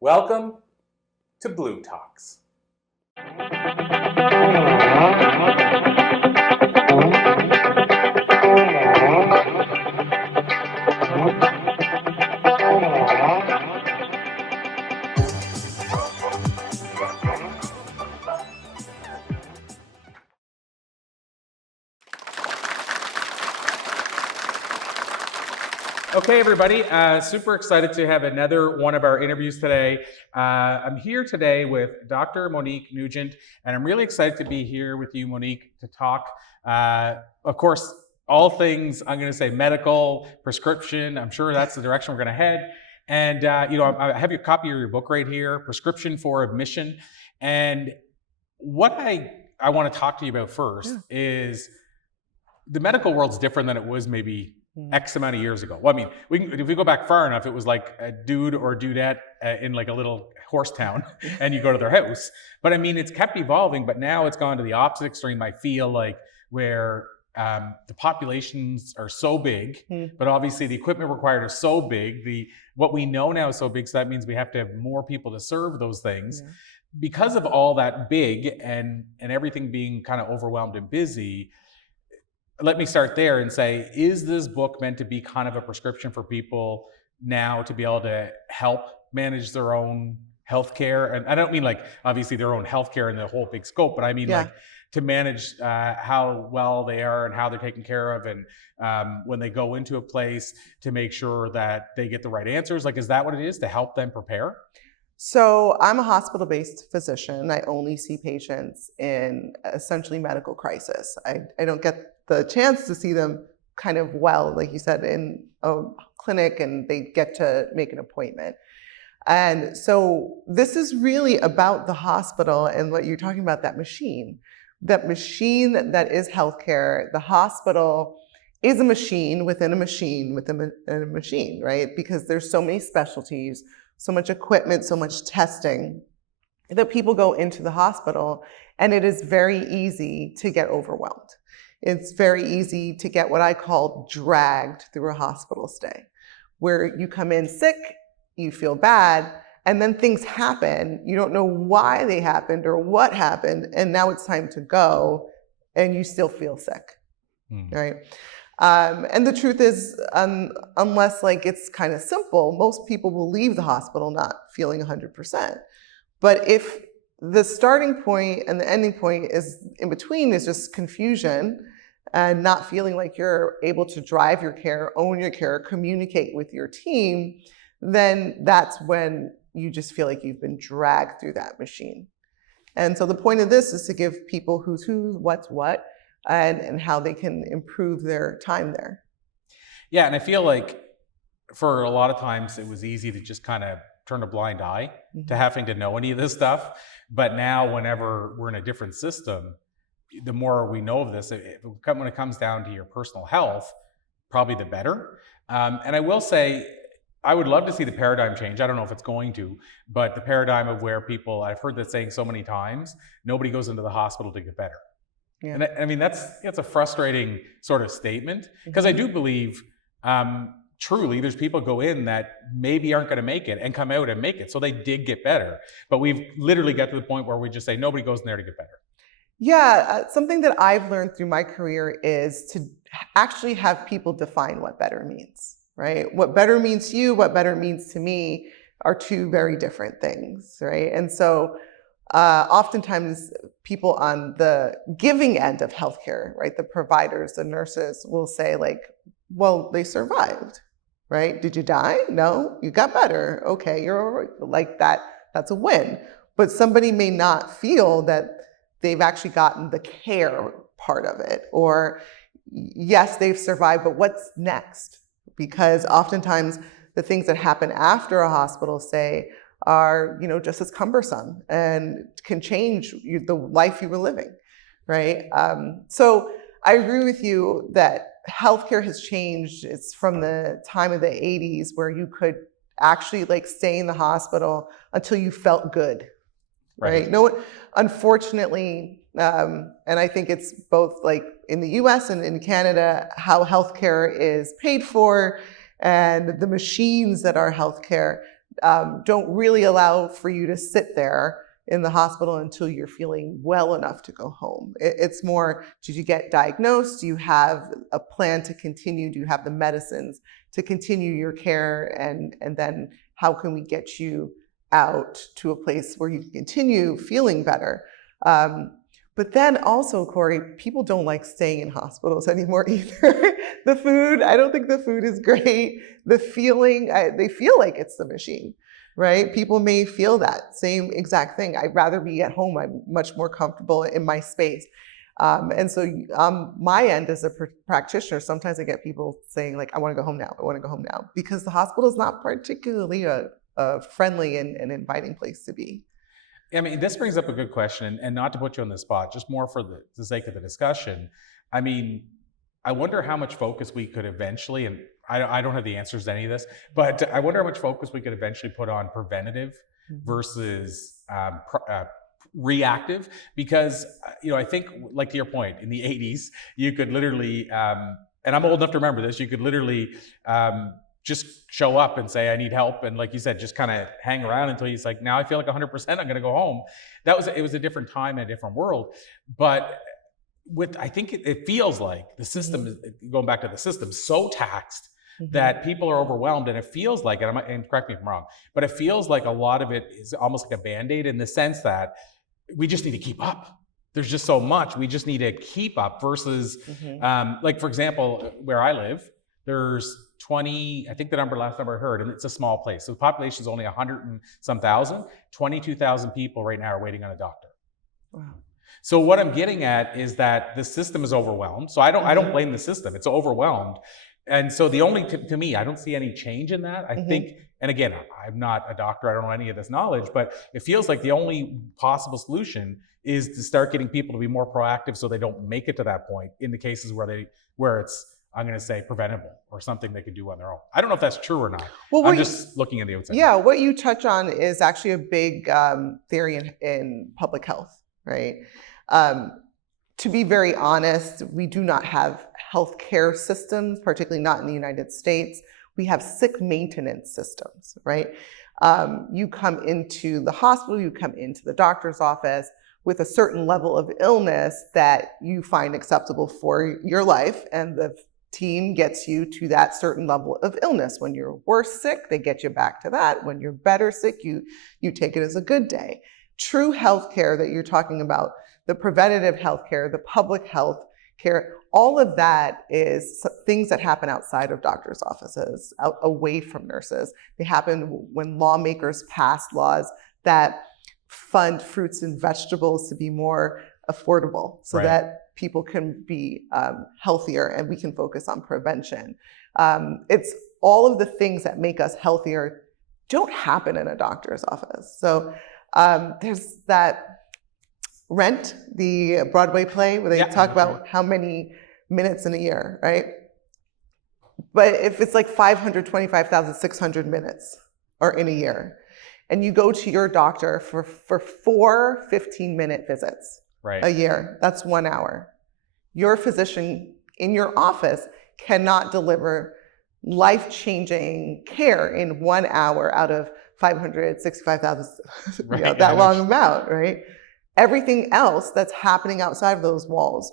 Welcome to bLU Talks. Okay, everybody, super excited to have another one of our interviews today. I'm here today with Dr. Monique Nugent, and I'm really excited to be here with you, Monique, to talk, of course, all things, I'm going to say medical, prescription. I'm sure that's the direction we're going to head. And, I have your copy of your book right here, Prescription for Admission. And what I want to talk to you about first is the medical world's different than it was maybe X amount of years ago. Well, I mean, if we go back far enough, it was like a dude or dudette in like a little horse town and you go to their house. But I mean, it's kept evolving, but now it's gone to the opposite extreme, I feel like, where the populations are so big, but obviously the equipment required is so big. What we know now is so big, so that means we have to have more people to serve those things. Yeah. Because of all that big and everything being kind of overwhelmed and busy, let me start there and say, is this book meant to be kind of a prescription for people now to be able to help manage their own healthcare? And I don't mean like obviously their own healthcare in the whole big scope, but I mean like to manage how well they are and how they're taken care of, and when they go into a place to make sure that they get the right answers. Like, is that what it is, to help them prepare? So I'm a hospital-based physician. I only see patients in essentially medical crisis. I don't get the chance to see them kind of well, like you said, in a clinic, and they get to make an appointment. And so this is really about the hospital and what you're talking about, that machine that is healthcare. The hospital is a machine within a machine within a machine, right? Because there's so many specialties, so much equipment, so much testing, that people go into the hospital, and it is very easy to get overwhelmed. It's very easy to get what I call dragged through a hospital stay, where you come in sick, you feel bad, and then things happen. You don't know why they happened or what happened, and now it's time to go, and you still feel sick, right? And the truth is, unless like it's kind of simple, most people will leave the hospital not feeling 100%. But if the starting point and the ending point is in between is just confusion and not feeling like you're able to drive your care, own your care, communicate with your team, then that's when you just feel like you've been dragged through that machine. And so the point of this is to give people who's who, what's what, and how they can improve their time there. Yeah, and I feel like for a lot of times it was easy to just kind of turn a blind eye to having to know any of this stuff. But now whenever we're in a different system, the more we know of this, when it comes down to your personal health, probably the better. And I will say, I would love to see the paradigm change. I don't know if it's going to, but the paradigm of where people, I've heard that saying so many times, nobody goes into the hospital to get better. Yeah. And I mean, that's a frustrating sort of statement, because I do believe truly there's people go in that maybe aren't going to make it and come out and make it. So they did get better. But we've literally got to the point where we just say nobody goes in there to get better. Yeah, something that I've learned through my career is to actually have people define what better means, right? What better means to you, what better means to me are two very different things, right? And so oftentimes people on the giving end of healthcare, right, the providers, the nurses, will say like, well, they survived, right? Did you die? No, you got better. Okay, you're all right. Like that, that's a win. But somebody may not feel that they've actually gotten the care part of it, or yes, they've survived, but what's next? Because oftentimes the things that happen after a hospital stay are, just as cumbersome and can change the life you were living, right? So I agree with you that healthcare has changed. It's from the time of the 80s where you could actually like stay in the hospital until you felt good, right? No, unfortunately, and I think it's both like in the US and in Canada, how healthcare is paid for and the machines that are healthcare don't really allow for you to sit there in the hospital until you're feeling well enough to go home. It's more, did you get diagnosed? Do you have a plan to continue? Do you have the medicines to continue your care? And then how can we get you out to a place where you can continue feeling better? But then also, Corey, people don't like staying in hospitals anymore either. The food, I don't think the food is great. The feeling, they feel like it's the machine, right? People may feel that same exact thing. I'd rather be at home. I'm much more comfortable in my space. And so my end as a practitioner, sometimes I get people saying like, I want to go home now. I want to go home now, because the hospital is not particularly a friendly and inviting place to be. I mean, this brings up a good question, and not to put you on the spot, just more for the sake of the discussion. I mean, I wonder how much focus we could eventually, and I don't have the answers to any of this, but I wonder how much focus we could eventually put on preventative versus reactive, because, you know, I think, like to your point, in the 80s, you could literally, and I'm old enough to remember this, you could literally just show up and say, I need help. And like you said, just kind of hang around until he's like, now I feel like 100%, I'm going to go home. It was a different time and a different world. But I think it feels like the system is, going back to the system, so taxed that people are overwhelmed, and it feels like, and correct me if I'm wrong, but it feels like a lot of it is almost like a Band-Aid, in the sense that we just need to keep up. There's just so much, we just need to keep up versus, like, for example, where I live, there's 20, I think the last number I heard, and it's a small place. So the population is only 100 and some thousand, 22,000 people right now are waiting on a doctor. Wow. So what I'm getting at is that the system is overwhelmed. So I don't blame the system, it's overwhelmed. And so the only, to me, I don't see any change in that. I think, and again, I'm not a doctor, I don't know any of this knowledge, but it feels like the only possible solution is to start getting people to be more proactive so they don't make it to that point in the cases where it's, I'm going to say, preventable, or something they could do on their own. I don't know if that's true or not. Well, I'm just looking at the outside. Yeah, what you touch on is actually a big theory in public health, right? To be very honest, we do not have healthcare systems, particularly not in the United States. We have sick maintenance systems, right? You come into the hospital, you come into the doctor's office with a certain level of illness that you find acceptable for your life, and the team gets you to that certain level of illness. When you're worse sick, they get you back to that. When you're better sick, you take it as a good day. True healthcare that you're talking about, the preventative healthcare, the public health care, all of that is things that happen outside of doctors' offices, away from nurses. They happen when lawmakers pass laws that fund fruits and vegetables to be more affordable, so that people can be healthier, and we can focus on prevention. It's all of the things that make us healthier don't happen in a doctor's office. So there's that Rent, the Broadway play, where they talk about how many minutes in a year, right? But if it's like 525,600 minutes or in a year, and you go to your doctor for 4 15-minute visits a year, that's 1 hour. Your physician in your office cannot deliver life-changing care in 1 hour out of 565,000, that long amount, right? Everything else that's happening outside of those walls,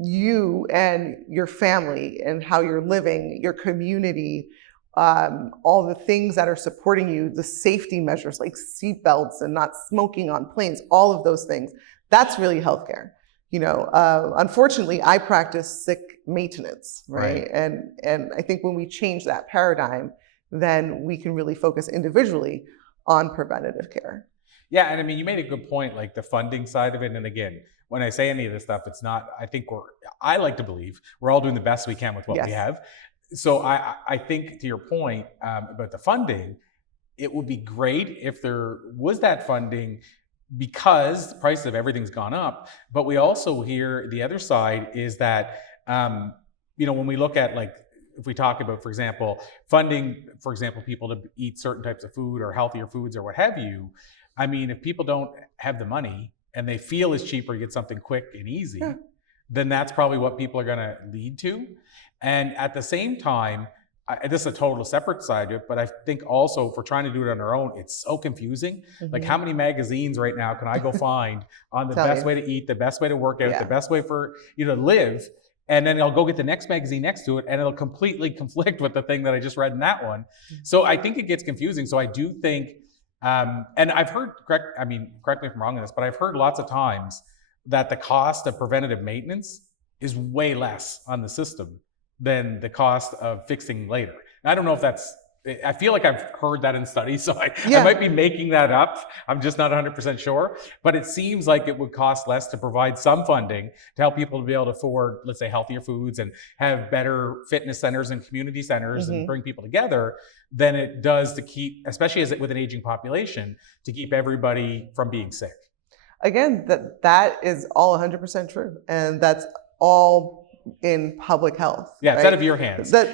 you and your family and how you're living, your community, all the things that are supporting you, the safety measures like seatbelts and not smoking on planes, all of those things, that's really healthcare. You know, unfortunately, I practice sick maintenance, right? And I think when we change that paradigm, then we can really focus individually on preventative care. Yeah, and I mean, you made a good point, like the funding side of it. And again, when I say any of this stuff, it's not, I like to believe we're all doing the best we can with what we have. So I think, to your point about the funding, it would be great if there was that funding, because the price of everything's gone up. But we also hear the other side is that, you know, when we look at, like, if we talk about, for example, funding, for example, people to eat certain types of food or healthier foods or what have you, I mean, if people don't have the money and they feel it's cheaper to get something quick and easy, then that's probably what people are going to lead to. And at the same time, this is a total separate side to it, but I think also if we're trying to do it on our own, it's so confusing. Like, how many magazines right now can I go find on the best way to eat, the best way to work out, the best way for you to live? And then I'll go get the next magazine next to it, and it'll completely conflict with the thing that I just read in that one. So I think it gets confusing. So I do think, and I've heard, correct me if I'm wrong on this, but I've heard lots of times that the cost of preventative maintenance is way less on the system than the cost of fixing later. And I don't know if that's, I feel like I've heard that in studies, so I might be making that up. I'm just not 100% sure. But it seems like it would cost less to provide some funding to help people to be able to afford, let's say, healthier foods and have better fitness centers and community centers and bring people together than it does to keep, especially with an aging population, to keep everybody from being sick. Again, that is all 100% true. And that's all in public health. Yeah, it's out of your hands. But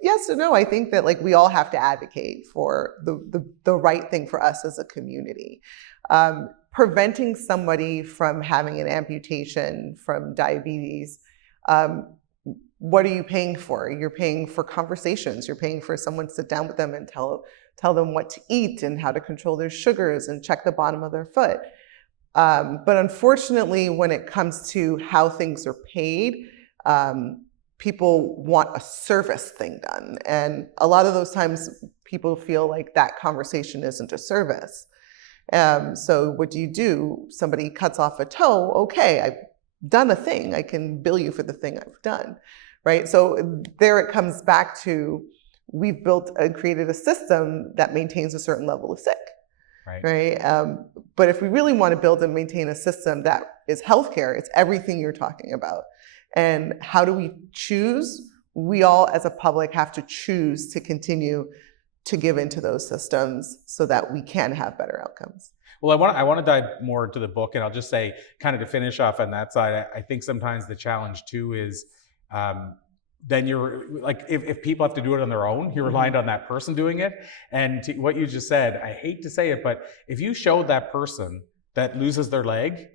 yes and no. I think that like we all have to advocate for the right thing for us as a community. Preventing somebody from having an amputation from diabetes, what are you paying for? You're paying for conversations. You're paying for someone to sit down with them and tell them what to eat and how to control their sugars and check the bottom of their foot. But unfortunately, when it comes to how things are paid, people want a service thing done. And a lot of those times people feel like that conversation isn't a service. So what do? Somebody cuts off a toe. Okay, I've done a thing. I can bill you for the thing I've done, right? So there it comes back to, we've built and created a system that maintains a certain level of sick. Right. But if we really want to build and maintain a system that is healthcare, it's everything you're talking about. And how do we choose? We all as a public have to choose to continue to give into those systems so that we can have better outcomes. Well, I want to dive more into the book, and I'll just say, kind of to finish off on that side, I think sometimes the challenge too is then you're like, if people have to do it on their own, you're reliant on that person doing it. And to what you just said, I hate to say it, but if you showed that person that loses their leg,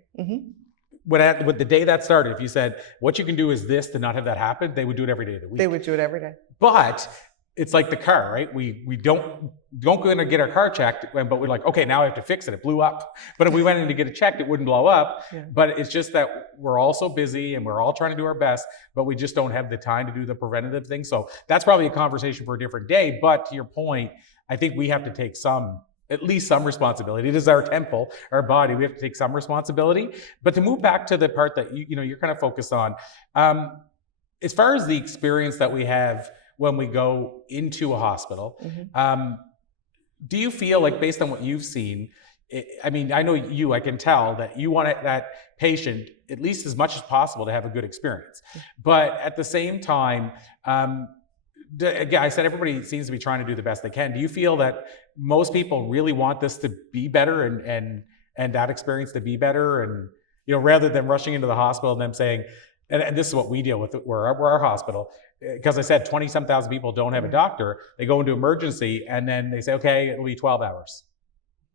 with the day that started, if you said, what you can do is this to not have that happen, they would do it every day of the week. They would do it every day. But it's like the car, right? We don't go in and get our car checked, but we're like, okay, now I have to fix it. It blew up. But if we went in to get it checked, it wouldn't blow up. But it's just that we're all so busy and we're all trying to do our best, but we just don't have the time to do the preventative thing. So that's probably a conversation for a different day. But to your point, I think we have to take at least some responsibility. It is our temple, our body. We have to take some responsibility. But to move back to the part that you're kind of focused on, as far as the experience that we have when we go into a hospital, do you feel like, based on what you've seen, I know I can tell that you want that patient, at least as much as possible, to have a good experience. But at the same time, again, I said everybody seems to be trying to do the best they can. Do you feel that most people really want this to be better and that experience to be better? And, rather than rushing into the hospital and them saying, and this is what we deal with, we're our hospital, because I said 20-some thousand people don't have a doctor. They go into emergency and then they say, okay, it'll be 12 hours.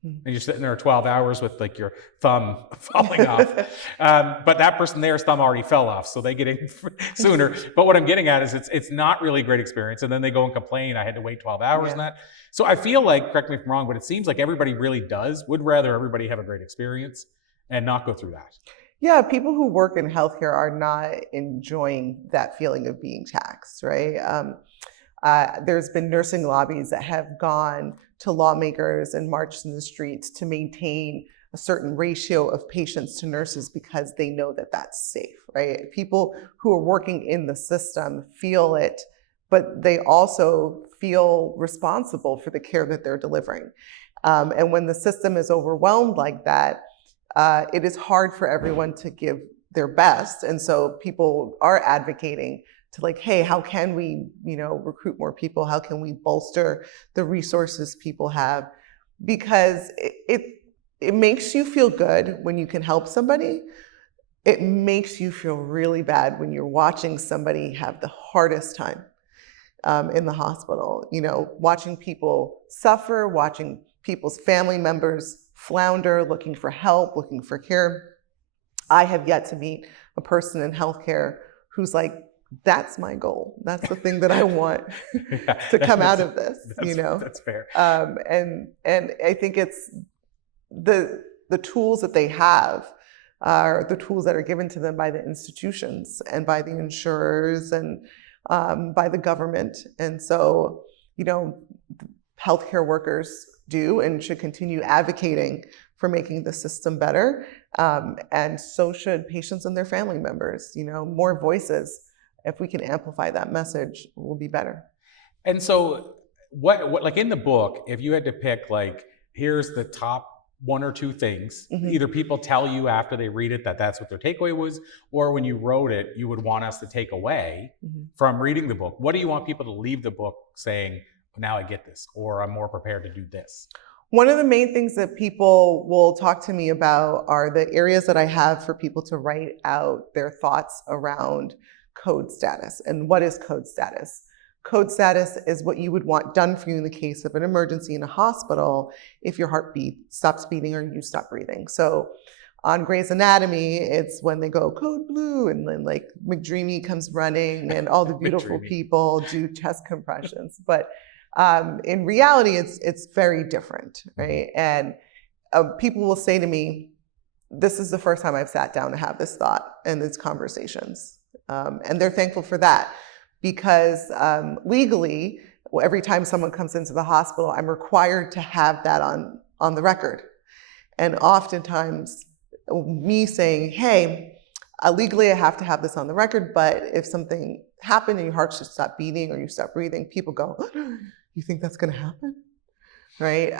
And you're sitting there 12 hours with like your thumb falling off. But that person there's thumb already fell off, so they get in sooner. But what I'm getting at is it's not really a great experience. And then they go and complain, I had to wait 12 hours and that. So I feel like, correct me if I'm wrong, but it seems like everybody really would rather everybody have a great experience and not go through that. Yeah, people who work in healthcare are not enjoying that feeling of being taxed, right? There's been nursing lobbies that have gone to lawmakers and marched in the streets to maintain a certain ratio of patients to nurses because they know that that's safe, right? People who are working in the system feel it, but they also feel responsible for the care that they're delivering. And when the system is overwhelmed like that, it is hard for everyone to give their best. And so people are advocating to like, hey, how can we, recruit more people? How can we bolster the resources people have? Because it makes you feel good when you can help somebody. It makes you feel really bad when you're watching somebody have the hardest time in the hospital. Watching people suffer, watching people's family members flounder, looking for help, looking for care. I have yet to meet a person in healthcare who's like, that's my goal. That's the thing that I want Yeah, to come out of this, That's fair. And I think it's the tools that they have are the tools that are given to them by the institutions and by the insurers and by the government. And so, healthcare workers do and should continue advocating for making the system better. And so should patients and their family members. More voices. If we can amplify that message, will be better. And so what like in the book, if you had to pick, like, here's the top one or two things, either people tell you after they read it that that's what their takeaway was, or when you wrote it, you would want us to take away from reading the book. What do you want people to leave the book saying, now I get this, or I'm more prepared to do this? One of the main things that people will talk to me about are the areas that I have for people to write out their thoughts around code status. And what is code status? Code status is what you would want done for you in the case of an emergency in a hospital if your heartbeat stops beating or you stop breathing. So on Grey's Anatomy, it's when they go code blue and then like McDreamy comes running and all the beautiful people do chest compressions. But in reality, it's very different, right? And people will say to me, this is the first time I've sat down to have this thought and these conversations. And they're thankful for that because legally, every time someone comes into the hospital, I'm required to have that on the record. And oftentimes, me saying, hey, legally I have to have this on the record, but if something happened and your heart should stop beating or you stop breathing, people go, you think that's going to happen? Right?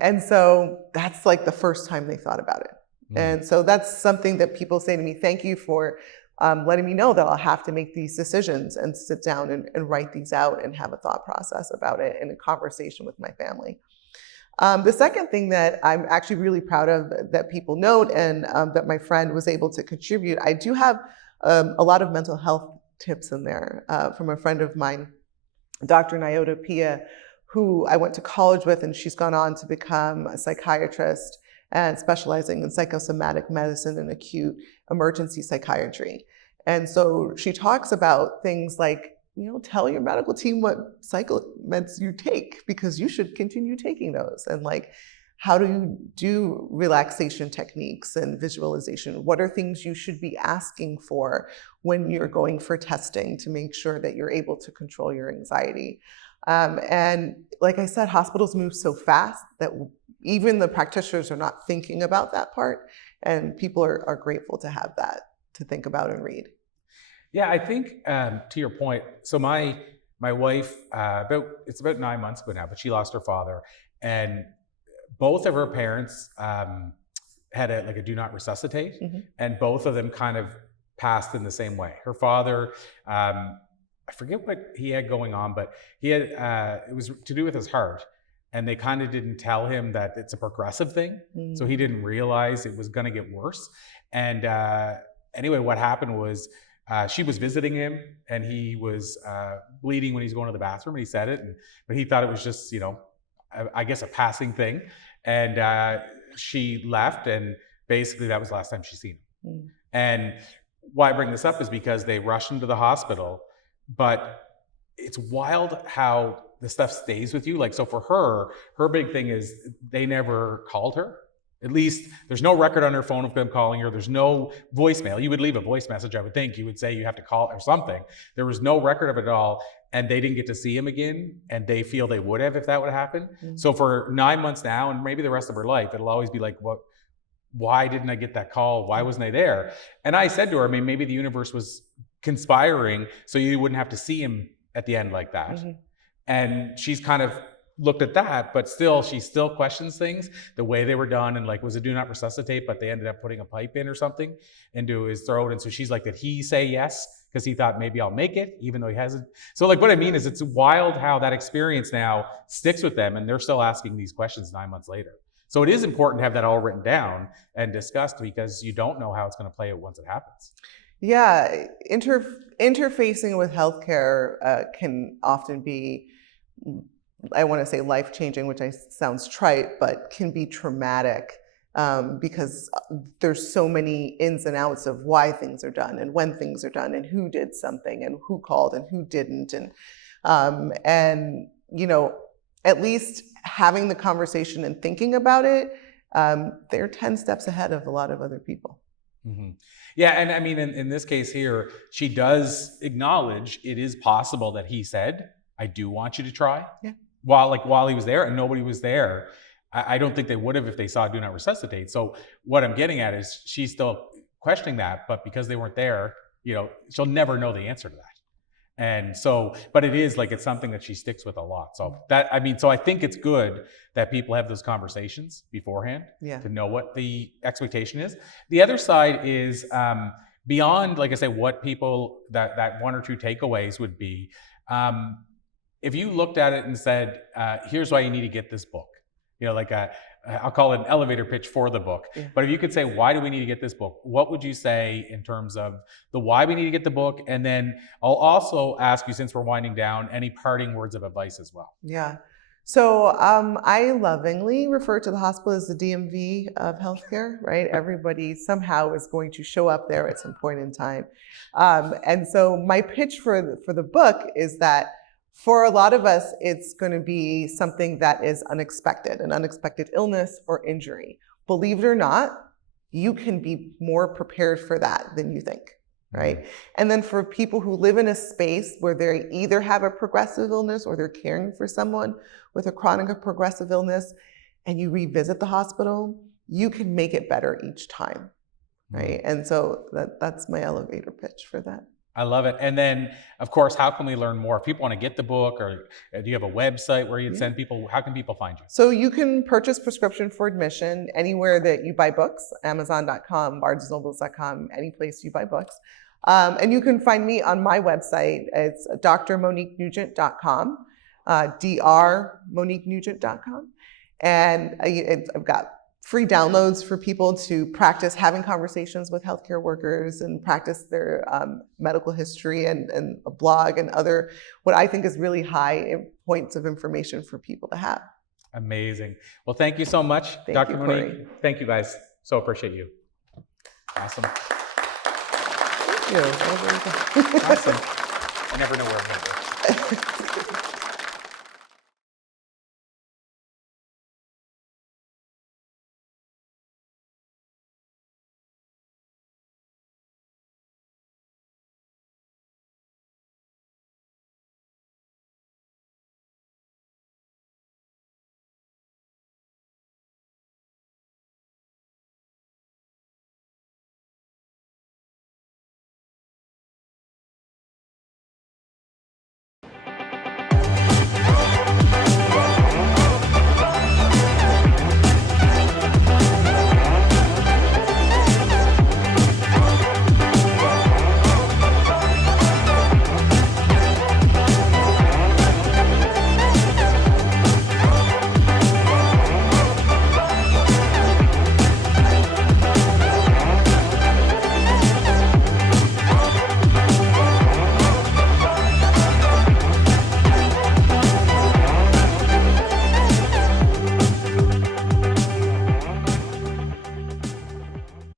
And so that's like the first time they thought about it. And so that's something that people say to me, thank you for letting me know that I'll have to make these decisions and sit down and write these out and have a thought process about it in a conversation with my family. The second thing that I'm actually really proud of that people note and that my friend was able to contribute, I do have a lot of mental health tips in there from a friend of mine, Dr. Nyota Pia, who I went to college with, and she's gone on to become a psychiatrist and specializing in psychosomatic medicine and acute emergency psychiatry. And so she talks about things like, tell your medical team what psycho meds you take because you should continue taking those. And like, how do you do relaxation techniques and visualization? What are things you should be asking for when you're going for testing to make sure that you're able to control your anxiety? And like I said, hospitals move so fast that even the practitioners are not thinking about that part. And people are grateful to have that to think about and read. Yeah, I think to your point, so my wife, it's about 9 months ago now, but she lost her father, and both of her parents had a do not resuscitate, and both of them kind of passed in the same way. Her father, I forget what he had going on, but he had it was to do with his heart, and they kind of didn't tell him that it's a progressive thing, so he didn't realize it was going to get worse. And anyway, what happened was she was visiting him, and he was bleeding when he's going to the bathroom, and he said it, but he thought it was just, I guess a passing thing. And she left, and basically that was the last time she's seen him. And why I bring this up is because they rushed him to the hospital, but it's wild how the stuff stays with you. Like, so for her big thing is they never called her. At least there's no record on her phone of them calling her. There's no voicemail. You would leave a voice message, I would think. You would say you have to call or something. There was no record of it at all. And they didn't get to see him again. And they feel they would have if that would have happened. So for 9 months now, and maybe the rest of her life, it'll always be like, why didn't I get that call? Why wasn't I there? And I said to her, maybe the universe was conspiring so you wouldn't have to see him at the end like that. And she's kind of looked at that, but she still questions things, the way they were done, and like, was it do not resuscitate, but they ended up putting a pipe in or something into his throat. And so she's like, did he say yes? Because he thought maybe I'll make it, even though he hasn't. So like, what I mean is it's wild how that experience now sticks with them, and they're still asking these questions 9 months later. So it is important to have that all written down and discussed, because you don't know how it's going to play out once it happens. Yeah, interfacing with healthcare can often be, I want to say life-changing, which sounds trite, but can be traumatic because there's so many ins and outs of why things are done and when things are done and who did something and who called and who didn't. And you know, at least having the conversation and thinking about it, they're 10 steps ahead of a lot of other people. Mm-hmm. Yeah, and I mean, in this case here, she does acknowledge it is possible that he said, "I do want you to try." Yeah. While he was there and nobody was there, I don't think they would have if they saw "Do Not Resuscitate." So what I'm getting at is she's still questioning that, but because they weren't there, you know, she'll never know the answer to that. And so, but it is like, it's something that she sticks with a lot. So that, I mean, so I think it's good that people have those conversations beforehand to know what the expectation is. The other side is beyond, like I say, what people, that one or two takeaways would be. If you looked at it and said, here's why you need to get this book, you know, like I'll call it an elevator pitch for the book. Yeah. But if you could say, why do we need to get this book? What would you say in terms of the why we need to get the book? And then I'll also ask you, since we're winding down, any parting words of advice as well. Yeah. So I lovingly refer to the hospital as the DMV of healthcare, right? Everybody somehow is going to show up there at some point in time. And so my pitch for the book is that for a lot of us, it's going to be something that is unexpected, an unexpected illness or injury. Believe it or not, you can be more prepared for that than you think, right? And then for people who live in a space where they either have a progressive illness or they're caring for someone with a chronic or progressive illness, and you revisit the hospital, you can make it better each time, right? And so that's my elevator pitch for that. I love it. And then, of course, how can we learn more? If people want to get the book, or do you have a website where you'd send people? How can people find you? So you can purchase Prescription for Admission anywhere that you buy books, Amazon.com, BarnesandNobles.com, any place you buy books. And you can find me on my website. It's drmoniquenugent.com, drmoniquenugent.com. And I've got free downloads for people to practice having conversations with healthcare workers and practice their medical history, and a blog and other, what I think is really high points of information for people to have. Amazing. Well, thank you so much, Dr. Monique. Corey. Thank you, guys. So appreciate you. Awesome. Thank you. Awesome. I never know where I'm going to go.